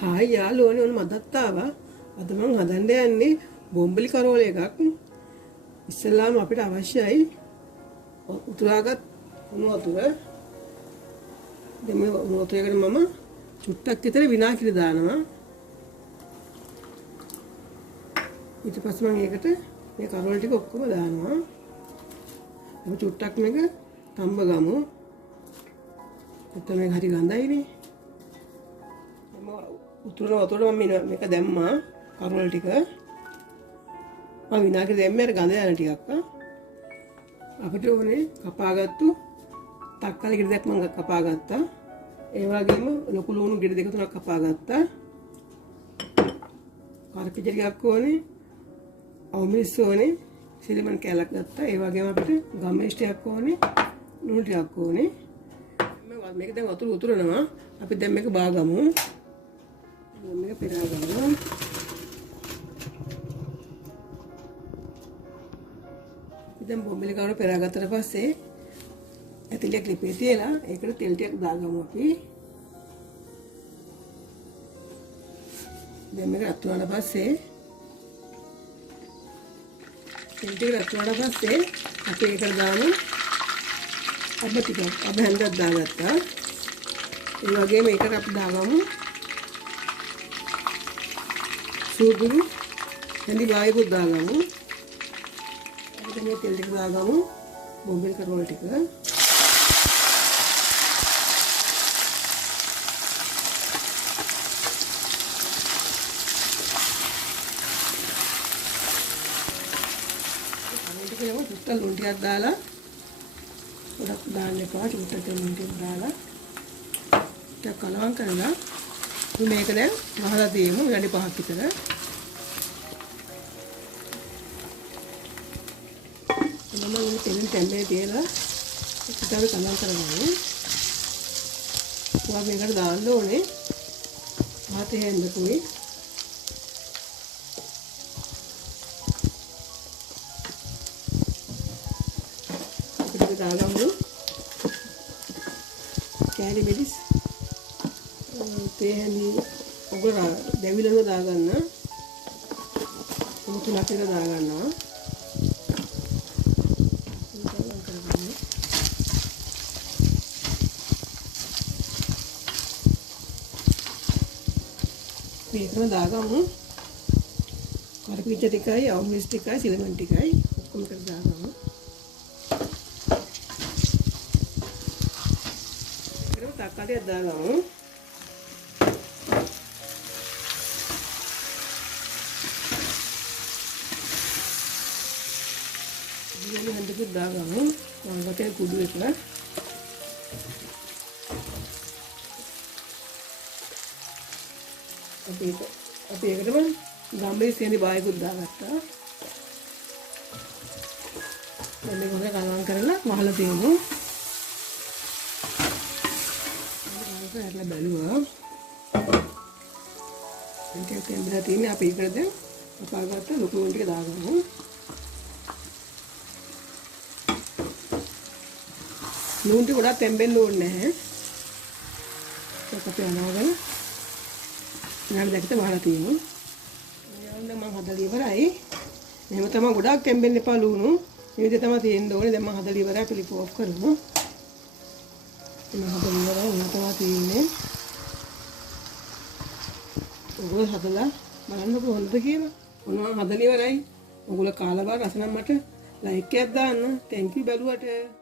Hi යාළුවනේ ඔන්න මදත් ආවා. අද මම හදන්න යන්නේ බොම්බලි කරෝල එකක්. ඉස්සෙල්ලාම අපිට අවශ්‍යයි උතුරාගත් උණු වතුර. දැන් මේ උණු වතුරේකට මම චුට්ටක් විතර විනාගිරි දානවා. ඊට පස්සේ මම ඒකට මේ කරෝල ටික ඔක්කොම දානවා. අපි චුට්ටක් මේක තම්බ ගමු. නැත්නම් මේක හරි ගඳයිනේ. උතුරන වතුරට මම මේක දැම්මා කරෝල ටික. මම විනාගිරි දැම්මේ අර ගඳ යන ටිකක්. අපිට ඕනේ කපාගත්තු තක්කාලි ගෙඩි දෙකක් මම කපා ගත්තා. ඒ වගේම ලොකු ලුණු ගෙඩි දෙක තුනක් කපා ගත්තා. කරපිංච ටිකක් ඕනේ. අවමිස් ඕනේ. සිලිමන් කෑල්ලක් ගත්තා. ඒ වගේම අපිට ගම්මිස් ටිකක් ඕනේ. ලුණු ටිකක් ඕනේ. මේක දැන් වතුර උතුරනවා. අපි දැන් මේක බාගමු. මේක පෙරා ගන්නවා. දැන් බොම්බිලි කවුරු පෙරා ගත්තට පස්සේ ඇතිලියක් ලිපේ තියලා ඒකට තෙල් ටිකක් දාගමු අපි. දැන් මේක රත් වුණාට පස්සේ තෙල් ටික රත් වුණාට පස්සේ අපි ඒකට දාමු අබ ටිකක්. අබ හැන්දක් දාගත්තා. ඒ වගේම ඒකට අපි දාගමු සූදුරු හැඳි ගායකුත් දාගමු. අපිට මේ තෙල් ටික දාගමු බොම්බිලි කරෝල ටික. චුට්ටක් ලුණු ටිකක් දාලා ගොඩක් දාන්න එපා. චුට්ටක් ලුණු ටිකක් දාලා ටිකක් කලවම් කරලා මේක දැන් වහලා තියමු විනාඩි 5ක් විතර. මම මේ තෙලින් තැම්බේ තියලා ටිකක් කලවම් කරගමු. ඔයා මේකට දාන්න ඕනේ ආතේ හැන්දකුයි. දාගමු කෑලි මෙලිස් තේ හැඳි උගර දෙවිලන දාගන්න. උණු තුනක් විතර දාගන්නවා. මේකම දාගමු. කරපිංච ටිකයි අවමිස් ටිකයි සිලමන් ටිකයි ඔක්කොම එකට දාගමු. තක්කාලියක් දාගමු. ඉතින් හන්දකුත් දාගමු. වටේ කුඩු එක. අපි ඒකටම ගම්බේ සේනි බායකුත් දාගත්තා. දැන් මේක හොඳට කලවම් කරලා වහලා තියමු. ඇරලා බැලුවා. මේක තෙම්බලා තියෙන්නේ අපි ඒකට දැන් කපාගත්ත ලොකු උන් ටික දාගමු. ලුණු ටික ගොඩක් තෙම්බෙන්න ඕනේ නැහැ. ඒක අපි අනාගෙන විනාඩි දෙකකට වහලා තියමු. දැන් මම හදලා ඉවරයි. මෙහෙම තමයි ගොඩක් තෙම්බෙන්න එපා ලුණු. මේ විදිහ තමයි තියෙන්න ඕනේ. දැන් මම හදලා ඉවරයි. අපි ලිප් ඔෆ් කරමු. මම හදලා ඉවරයි. උන්ටවා තියෙන්නේ. ඔයගොල්ලෝ හදලා බලන්නකො හොඳද කියලා. මොනවා හදලා ඉවරයි. ඔයගොල්ලෝ කාලා බලලා රස නම් මට ලයික් එකක් දාන්න. thank you බැලුවට.